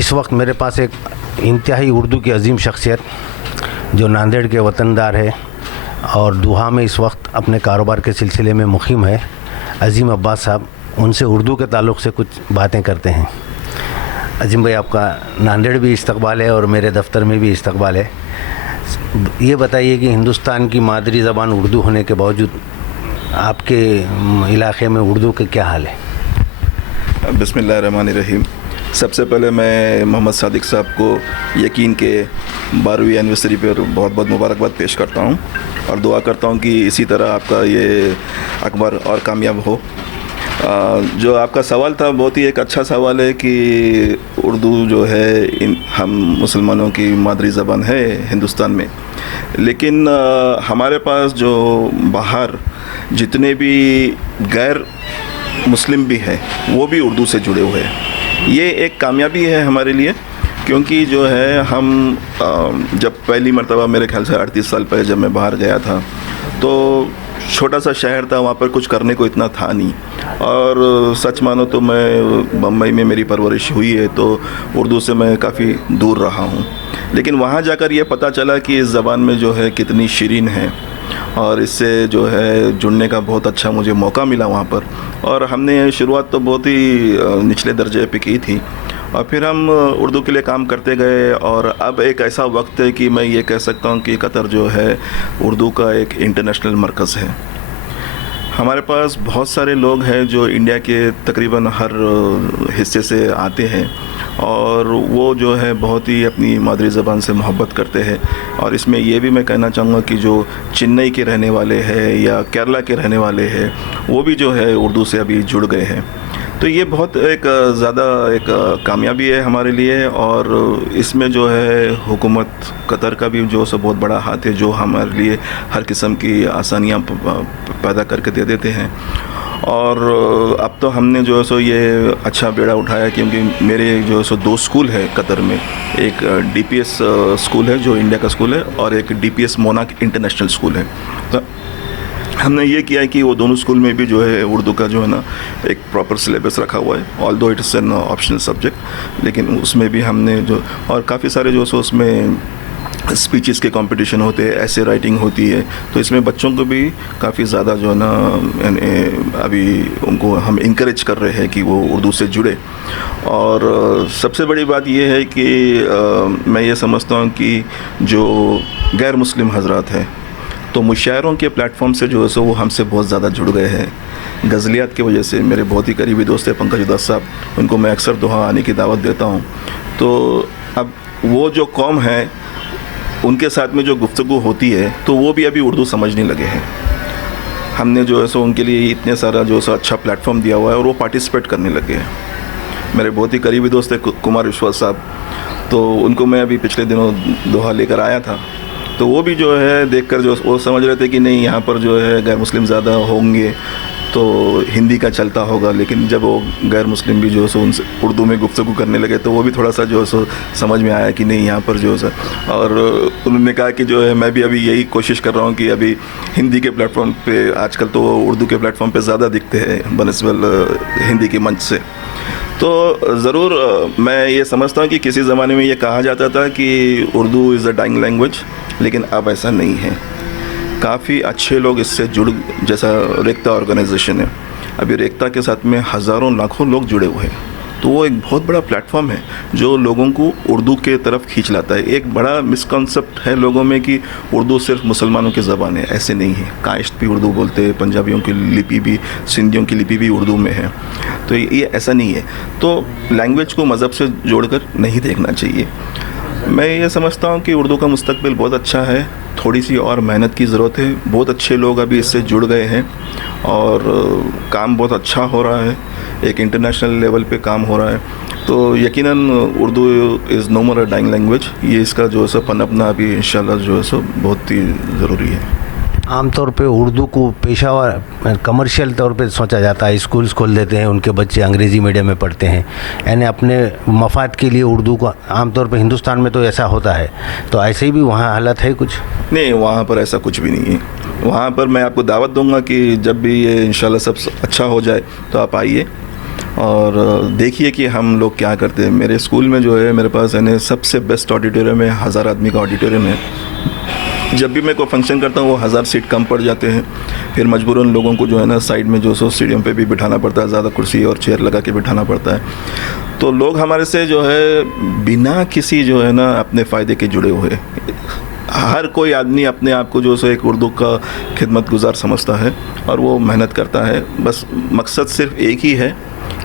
इस वक्त मेरे पास एक इंतहाई उर्दू की अजीम शख्सियत जो नांदेड़ के वतनदार है और दोहा में इस वक्त अपने कारोबार के सिलसिले में मुक़ीम है, अजीम अब्बास साहब, उनसे उर्दू के ताल्लुक़ से कुछ बातें करते हैं। अजीम भाई, आपका नांदेड़ भी इस्तकबाल है और मेरे दफ़्तर में भी इस्तकबाल है। ये बताइए कि हिंदुस्तान की मादरी ज़बान उर्दू होने के बावजूद आपके इलाक़े में उर्दू के क्या हाल है? बिस्मिल्लाहिर्रहमानिर्रहीम। सबसे पहले मैं मोहम्मद सादिक साहब को यकीन के 12वीं एनिवर्सरी पर बहुत बहुत मुबारकबाद पेश करता हूँ और दुआ करता हूँ कि इसी तरह आपका ये अखबार और कामयाब हो। जो आपका सवाल था बहुत ही एक अच्छा सवाल है कि उर्दू जो है हम मुसलमानों की मादरी ज़बान है हिंदुस्तान में, लेकिन हमारे पास जो बाहर जितने भी गैर मुस्लिम भी हैं वो भी उर्दू से जुड़े हुए हैं। ये एक कामयाबी है हमारे लिए, क्योंकि जो है हम जब पहली मर्तबा मेरे ख्याल से 38 साल पहले जब मैं बाहर गया था तो छोटा सा शहर था, वहाँ पर कुछ करने को इतना था नहीं। और सच मानो तो मैं बम्बई में मेरी परवरिश हुई है तो उर्दू से मैं काफ़ी दूर रहा हूँ, लेकिन वहाँ जाकर ये पता चला कि इस ज़बान में जो है कितनी शीरीन है और इससे जो है जुड़ने का बहुत अच्छा मुझे मौका मिला वहाँ पर। और हमने शुरुआत तो बहुत ही निचले दर्जे पे की थी और फिर हम उर्दू के लिए काम करते गए और अब एक ऐसा वक्त है कि मैं ये कह सकता हूँ कि कतर जो है उर्दू का एक इंटरनेशनल मरकज़ है। हमारे पास बहुत सारे लोग हैं जो इंडिया के तकरीबन हर हिस्से से आते हैं और वो जो है बहुत ही अपनी मादरी ज़बान से मोहब्बत करते हैं। और इसमें ये भी मैं कहना चाहूँगा कि जो चेन्नई के रहने वाले हैं या केरला के रहने वाले हैं वो भी जो है उर्दू से अभी जुड़ गए हैं। तो ये बहुत एक ज़्यादा एक कामयाबी है हमारे लिए और इसमें जो है हुकूमत कतर का भी जो बहुत बड़ा हाथ है, जो हमारे लिए हर किस्म की आसानियाँ पैदा करके दे देते हैं। और अब तो हमने जो है सो ये अच्छा बेड़ा उठाया, क्योंकि मेरे जो है सो 2 स्कूल है कतर में, एक DPS स्कूल है जो इंडिया का स्कूल है और एक DPS मोनाक इंटरनेशनल स्कूल है। तो हमने ये किया है कि वो दोनों स्कूल में भी जो है उर्दू का जो है ना एक प्रॉपर सिलेबस रखा हुआ है, although it is an optional subject, लेकिन उसमें भी हमने जो और काफ़ी सारे जो सो उसमें स्पीचेस के कंपटीशन होते हैं, ऐसे राइटिंग होती है, तो इसमें बच्चों को भी काफ़ी ज़्यादा जो है ना अभी उनको हम इंकरेज कर रहे हैं कि वो उर्दू से जुड़े। और सबसे बड़ी बात ये है कि मैं ये समझता हूँ कि जो गैर मुस्लिम हजरात हैं तो मुशायरों के प्लेटफॉर्म से जो है सो वो हमसे बहुत ज़्यादा जुड़ गए हैं। गज़लियात की वजह से मेरे बहुत ही करीबी दोस्त हैं पंकज उदास साहब, उनको मैं अक्सर दोहा आने की दावत देता हूँ। तो अब वो जो कौम है उनके साथ में जो गुफ्तगू होती है तो वो भी अभी उर्दू समझने लगे हैं। हमने जो है सो उनके लिए इतने सारा जो है अच्छा प्लेटफॉर्म दिया हुआ है और वो पार्टिसिपेट करने लगे हैं। मेरे बहुत ही करीबी दोस्त है कुमार विश्वास साहब, तो उनको मैं अभी पिछले दिनों दोहा लेकर आया था, तो वो भी जो है देखकर जो वो समझ रहे थे कि नहीं यहाँ पर जो है गैर मुस्लिम ज़्यादा होंगे तो हिंदी का चलता होगा, लेकिन जब वो गैर मुस्लिम भी जो है सो उनसे उर्दू में गुफ्तगू करने लगे तो वो भी थोड़ा सा जो है सो समझ में आया कि नहीं यहाँ पर जो है। और उन्होंने कहा कि जो है मैं भी अभी यही कोशिश कर रहा हूँ कि अभी हिंदी के प्लेटफॉर्म पे, आजकल तो उर्दू के प्लेटफॉर्म पे ज़्यादा दिखते हैं बनस्बत हिंदी के मंच से। तो ज़रूर मैं ये समझता हूँ कि किसी ज़माने में ये कहा जाता था कि Urdu is a dying language, लेकिन अब ऐसा नहीं है। काफ़ी अच्छे लोग इससे जुड़, जैसा रेख्ता ऑर्गेनाइजेशन है, अभी रेख्ता के साथ में हज़ारों लाखों लोग जुड़े हुए हैं, तो वो एक बहुत बड़ा प्लेटफॉर्म है जो लोगों को उर्दू के तरफ खींच लाता है। एक बड़ा मिसकॉन्सेप्ट है लोगों में कि उर्दू सिर्फ मुसलमानों की ज़बान है, ऐसे नहीं है। कायस्थ भी उर्दू बोलते हैं, पंजाबियों की लिपि भी, सिंधियों की लिपि भी उर्दू में है, तो ये ऐसा नहीं है। तो लैंग्वेज को मज़हब से जोड़कर नहीं देखना चाहिए। मैं ये समझता हूँ कि उर्दू का मुस्तकबिल बहुत अच्छा है, थोड़ी सी और मेहनत की ज़रूरत है। बहुत अच्छे लोग अभी इससे जुड़ गए हैं और काम बहुत अच्छा हो रहा है, एक इंटरनेशनल लेवल पे काम हो रहा है। तो यकीनन Urdu is no more a dying language, ये इसका जो है सो पनपना अभी इंशाल्लाह जो है सो बहुत ही ज़रूरी है। आमतौर पे उर्दू को पेशावर कमर्शियल तौर पे सोचा जाता है, स्कूल्स खोल देते हैं, उनके बच्चे अंग्रेज़ी मीडियम में पढ़ते हैं, यानी अपने मफाद के लिए उर्दू को आमतौर पे हिंदुस्तान में तो ऐसा होता है, तो ऐसे ही भी वहाँ हालत है कुछ? नहीं, वहाँ पर ऐसा कुछ भी नहीं है। वहाँ पर मैं आपको दावत दूंगा कि जब भी ये इंशाल्लाह सब अच्छा हो जाए तो आप आइए और देखिए कि हम लोग क्या करते हैं। मेरे स्कूल में जो है मेरे पास है सबसे बेस्ट ऑडिटोरियम है, 1000 आदमी का ऑडिटोरियम है। जब भी मैं कोई फंक्शन करता हूँ वो 1000 सीट कम पड़ जाते हैं, फिर मजबूरन लोगों को जो है ना साइड में जो सो स्टेडियम पे भी बिठाना पड़ता है, ज़्यादा कुर्सी और चेयर लगा के बिठाना पड़ता है। तो लोग हमारे से जो है बिना किसी जो है ना अपने फ़ायदे के जुड़े हुए, हर कोई आदमी अपने आप को जो सो एक उर्दू का खिदमत गुजार समझता है और वो मेहनत करता है। बस मकसद सिर्फ एक ही है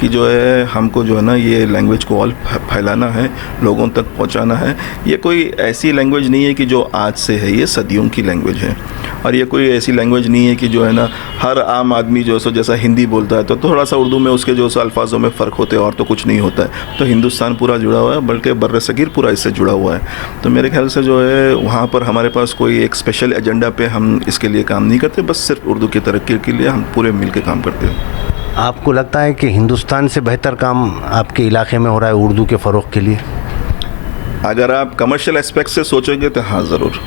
कि जो है हमको जो है ना ये लैंग्वेज को और फैलाना है, लोगों तक पहुंचाना है। ये कोई ऐसी लैंग्वेज नहीं है कि जो आज से है, ये सदियों की लैंग्वेज है। और ये कोई ऐसी लैंग्वेज नहीं है कि जो है ना हर आम आदमी जो सो जैसा हिंदी बोलता है तो थोड़ा सा उर्दू में उसके जो सो अल्फाजों में फ़र्क होते हैं और तो कुछ नहीं होता है। तो हिंदुस्तान पूरा जुड़ा हुआ है, बल्कि बर्र सगीर पूरा इससे जुड़ा हुआ है। तो मेरे ख्याल से जो है वहाँ पर हमारे पास कोई एक स्पेशल एजेंडा पे हम इसके लिए काम नहीं करते, बस सिर्फ उर्दू की तरक्की के लिए हम पूरे मिल के काम करते हैं। आपको लगता है कि हिंदुस्तान से बेहतर काम आपके इलाके में हो रहा है उर्दू के फ़रोग़ के लिए? अगर आप कमर्शियल एस्पेक्ट से सोचोगे तो हाँ, ज़रूर।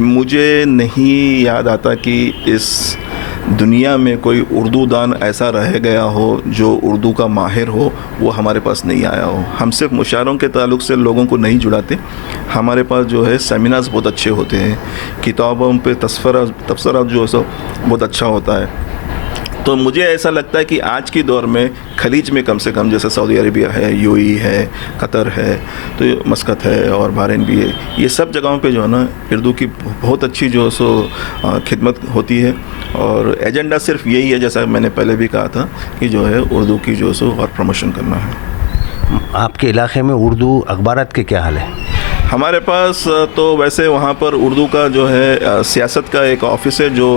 मुझे नहीं याद आता कि इस दुनिया में कोई उर्दू दान ऐसा रह गया हो जो उर्दू का माहिर हो, वो हमारे पास नहीं आया हो। हम सिर्फ मुशायरों के ताल्लुक़ से लोगों को नहीं जुड़ाते, हमारे पास जो है सेमिनार्स बहुत अच्छे होते हैं, किताबों पे तबसरा जो है बहुत अच्छा होता है। तो मुझे ऐसा लगता है कि आज की दौर में खलीज में कम से कम, जैसे सऊदी अरेबिया है, यूएई है, कतर है, तो मस्कत है और बहरीन भी है, ये सब जगहों पे जो है ना उर्दू की बहुत अच्छी जो सो खिदमत होती है। और एजेंडा सिर्फ यही है, जैसा मैंने पहले भी कहा था, कि जो है उर्दू की जो सो और प्रमोशन करना है। आपके इलाके में उर्दू अखबारात के क्या हाल है? हमारे पास तो वैसे वहाँ पर उर्दू का जो है सियासत का एक ऑफिस है जो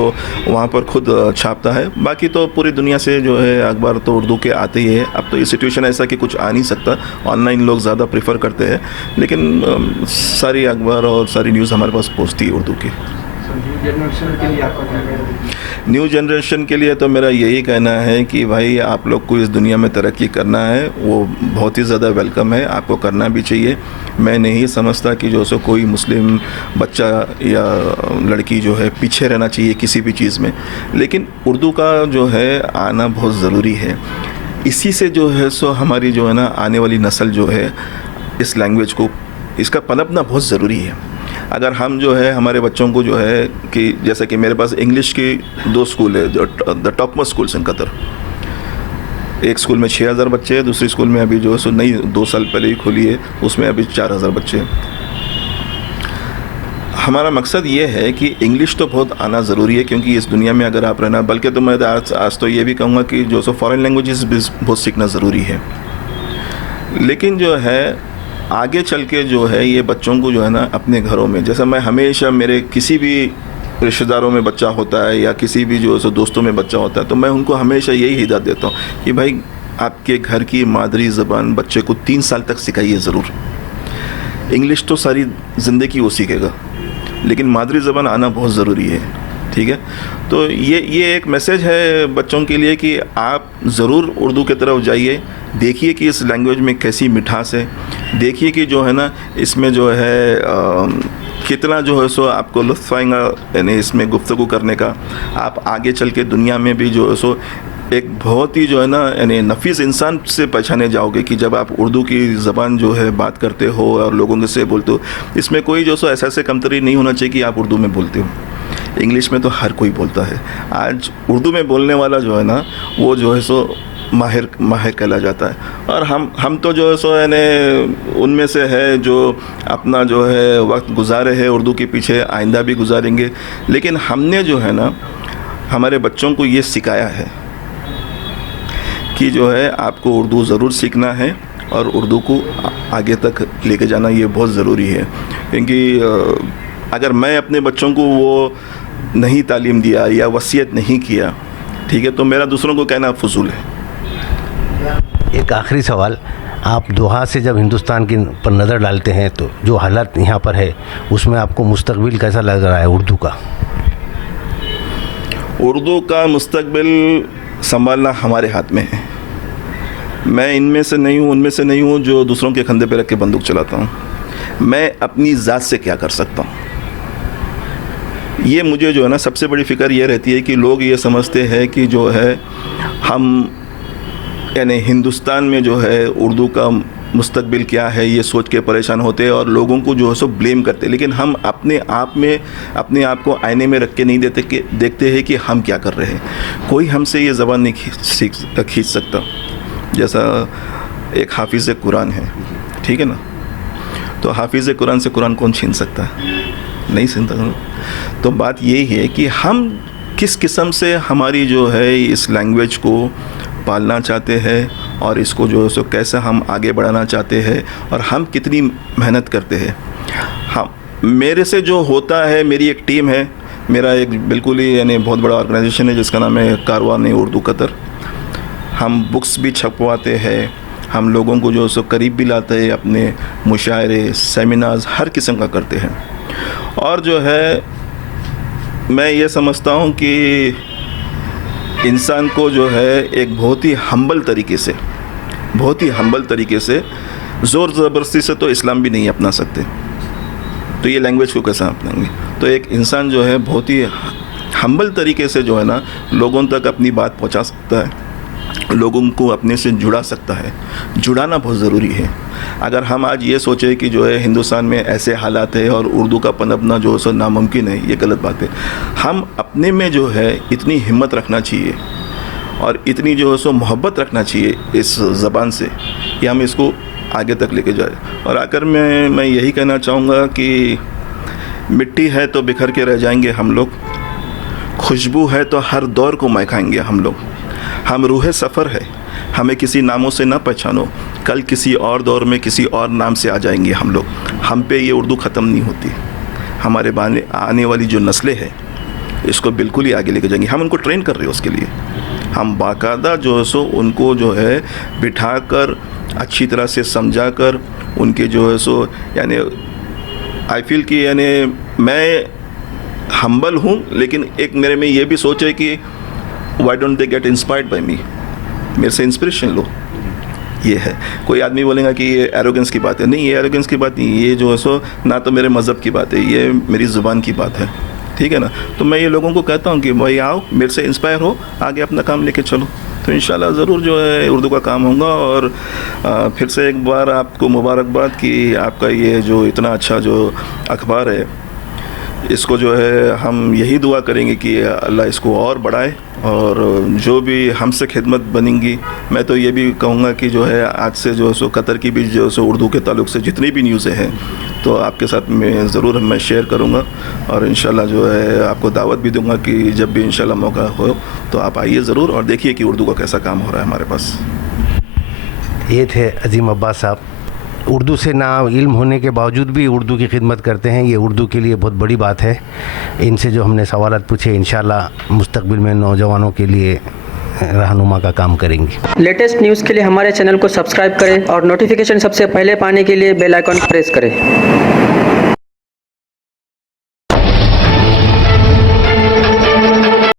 वहाँ पर खुद छापता है। बाकी तो पूरी दुनिया से जो है अखबार तो उर्दू के आते ही है। अब तो ये सिचुएशन ऐसा कि कुछ आ नहीं सकता, ऑनलाइन लोग ज़्यादा प्रेफर करते हैं, लेकिन सारी अखबार और सारी न्यूज़ हमारे पास पहुँचती है उर्दू की। न्यू जनरेशन के लिए तो मेरा यही कहना है कि भाई आप लोग को इस दुनिया में तरक्की करना है, वो बहुत ही ज़्यादा वेलकम है, आपको करना भी चाहिए। मैं नहीं समझता कि जो सो कोई मुस्लिम बच्चा या लड़की जो है पीछे रहना चाहिए किसी भी चीज़ में, लेकिन उर्दू का जो है आना बहुत ज़रूरी है। इसी से जो है सो हमारी जो है ना आने वाली नस्ल जो है इस लैंग्वेज को, इसका पनपना बहुत ज़रूरी है। अगर हम जो है हमारे बच्चों को जो है कि जैसे कि मेरे पास इंग्लिश की 2 स्कूल है, जो the top most schools in Qatar. एक स्कूल में 6000 बच्चे हैं, दूसरी स्कूल में अभी जो है सो नई 2 साल पहले ही खुली है, उसमें अभी 4000 बच्चे हैं। हमारा मकसद ये है कि इंग्लिश तो बहुत आना ज़रूरी है, क्योंकि इस दुनिया में अगर आप रहना, बल्कि तो मैं आज तो ये भी कहूँगा कि जो सो फॉरेन लैंग्वेजेस भी बहुत सीखना ज़रूरी है। लेकिन जो है आगे चल के जो है ये बच्चों को जो है ना अपने घरों में, जैसा मैं हमेशा मेरे किसी भी रिश्तेदारों में बच्चा होता है या किसी भी जो है दोस्तों में बच्चा होता है, तो मैं उनको हमेशा यही हिदायत देता हूँ कि भाई आपके घर की मादरी ज़बान बच्चे को 3 साल तक सिखाइए ज़रूर। इंग्लिश तो सारी ज़िंदगी वो सीखेगा, लेकिन मादरी ज़बान आना बहुत ज़रूरी है, ठीक है। तो ये एक मैसेज है बच्चों के लिए कि आप ज़रूर उर्दू की तरफ जाइए, देखिए कि इस लैंग्वेज में कैसी मिठास है, देखिए कि जो है ना इसमें जो है कितना जो है सो आपको लुत्फ़ आएगा यानी इसमें गुफ्तगू करने का। आप आगे चल के दुनिया में भी जो है सो एक बहुत ही जो है ना यानी नफीस इंसान से पहचाने जाओगे कि जब आप उर्दू की ज़बान जो है बात करते हो और लोगों के से बोलते हो, इसमें कोई जो सो ऐसे कमतरी नहीं होना चाहिए कि आप उर्दू में बोलते हो। इंग्लिश में तो हर कोई बोलता है, आज उर्दू में बोलने वाला जो है ना वो जो है सो माहिर कहला जाता है। और हम तो जो है सो यानी उनमें से है जो अपना जो है वक्त गुजारे है उर्दू के पीछे, आइंदा भी गुजारेंगे। लेकिन हमने जो है ना हमारे बच्चों को ये सिखाया है कि जो है आपको उर्दू ज़रूर सीखना है और उर्दू को आगे तक लेके जाना ये बहुत ज़रूरी है। क्योंकि अगर मैं अपने बच्चों को वो नहीं तालीम दिया या वसीयत नहीं किया, ठीक है, तो मेरा दूसरों को कहना फजूल है। एक आखिरी सवाल, आप दोहा से जब हिंदुस्तान की पर नज़र डालते हैं तो जो हालत यहाँ पर है उसमें आपको मुस्तकबिल कैसा लग रहा है उर्दू का? उर्दू का मुस्तकबिल संभालना हमारे हाथ में है। मैं इनमें से नहीं हूँ, उनमें से नहीं हूँ जो दूसरों के कंधे पे रख के बंदूक चलाता हूँ। मैं अपनी ज़ात से क्या कर सकता हूँ, ये मुझे जो है ना सबसे बड़ी फ़िक्र ये रहती है कि लोग ये समझते हैं कि जो है हम यानी हिंदुस्तान में जो है उर्दू का मुस्तकबिल क्या है ये सोच के परेशान होते हैं और लोगों को जो है सो ब्लेम करते हैं, लेकिन हम अपने आप को आईने में रख के नहीं देखते हैं कि हम क्या कर रहे हैं। कोई हमसे ये ज़बान नहीं खींच सकता, जैसा एक हाफिज़ कुरान है, ठीक है ना। तो हाफिज़ कुरान से कुरान कौन छीन सकता है? नहीं छीनता। तो बात यही है कि हम किस किस्म से हमारी जो है इस लैंग्वेज को पालना चाहते हैं और इसको जो है सो कैसे हम आगे बढ़ाना चाहते हैं और हम कितनी मेहनत करते हैं। हम मेरे से जो होता है, मेरी एक टीम है, मेरा एक बिल्कुल ही यानी बहुत बड़ा ऑर्गेनाइजेशन है जिसका नाम है कारवान उर्दू कतर। हम बुक्स भी छपवाते हैं, हम लोगों को जो है सो करीब भी लाते हैं, अपने मुशायरे सेमिनार्स हर किस्म का करते हैं। और जो है मैं ये समझता हूँ कि इंसान को जो है एक बहुत ही हम्बल तरीके से ज़ोर ज़बरदस्ती से तो इस्लाम भी नहीं अपना सकते, तो ये लैंग्वेज को कैसे अपनाएंगे। तो एक इंसान जो है बहुत ही हम्बल तरीके से जो है ना लोगों तक अपनी बात पहुंचा सकता है, लोगों को अपने से जुड़ा सकता है। जुड़ाना बहुत ज़रूरी है। अगर हम आज ये सोचें कि जो है हिंदुस्तान में ऐसे हालात है और उर्दू का पनपना जो है सो नामुमकिन है, ये गलत बात है। हम अपने में जो है इतनी हिम्मत रखना चाहिए और इतनी जो है सो मोहब्बत रखना चाहिए इस ज़बान से कि हम इसको आगे तक लेके जाए। और आकर मैं यही कहना चाहूँगा कि मिट्टी है तो बिखर के रह जाएंगे हम लोग, खुशबू है तो हर दौर को महकाएंगे हम लोग। हम रूह सफ़र है, हमें किसी नामों से ना पहचानो, कल किसी और दौर में किसी और नाम से आ जाएंगे हम लोग। हम पे ये उर्दू ख़त्म नहीं होती, हमारे आने वाली जो नस्लें हैं इसको बिल्कुल ही आगे लेके जाएंगे। हम उनको ट्रेन कर रहे हैं उसके लिए, हम बाकायदा जो है सो उनको जो है बिठा कर अच्छी तरह से समझा कर उनके जो है सो यानी आई फील कि यानी मैं हम्बल हूँ, लेकिन एक मेरे में ये भी सोच है कि why don't they get inspired by me, मेरे से इंस्पिरेशन लो। ये है, कोई आदमी बोलेगा कि ये एरोगेंस की बात है, नहीं ये एरोगेंस की बात नहीं, ये जो है सो ना तो मेरे मज़हब की बात है, ये मेरी ज़ुबान की बात है, ठीक है ना। तो मैं ये लोगों को कहता हूँ कि भाई आओ मेरे से इंस्पायर हो, आगे अपना काम लेके चलो, तो इंशाल्लाह ज़रूर जो है उर्दू का काम होगा। और फिर से एक बार आपको मुबारकबाद कि आपका ये जो इतना अच्छा जो अखबार है, इसको जो है हम यही दुआ करेंगे कि अल्लाह इसको और बढ़ाए और जो भी हमसे खिदमत बनेंगी, मैं तो ये भी कहूँगा कि जो है आज से जो है सो कतर की भी जो है सो उर्दू के ताल्लुक़ से जितनी भी न्यूज़ें हैं तो आपके साथ में ज़रूर मैं शेयर करूँगा और इंशाल्लाह जो है आपको दावत भी दूँगा कि जब भी इंशाल्लाह मौका हो तो आप आइए ज़रूर और देखिए कि उर्दू का कैसा काम हो रहा है हमारे पास। ये थे अज़ीम अब्बास साहब, उर्दू से ना इल्म होने के बावजूद भी उर्दू की खिदमत करते हैं। ये उर्दू के लिए बहुत बड़ी बात है। इनसे जो हमने सवालात पूछे इंशाल्लाह मुस्तकबिल में नौजवानों के लिए रहनुमा का काम करेंगे। लेटेस्ट न्यूज़ के लिए हमारे चैनल को सब्सक्राइब करें और नोटिफिकेशन सबसे पहले पाने के लिए बेल आइकन प्रेस करें।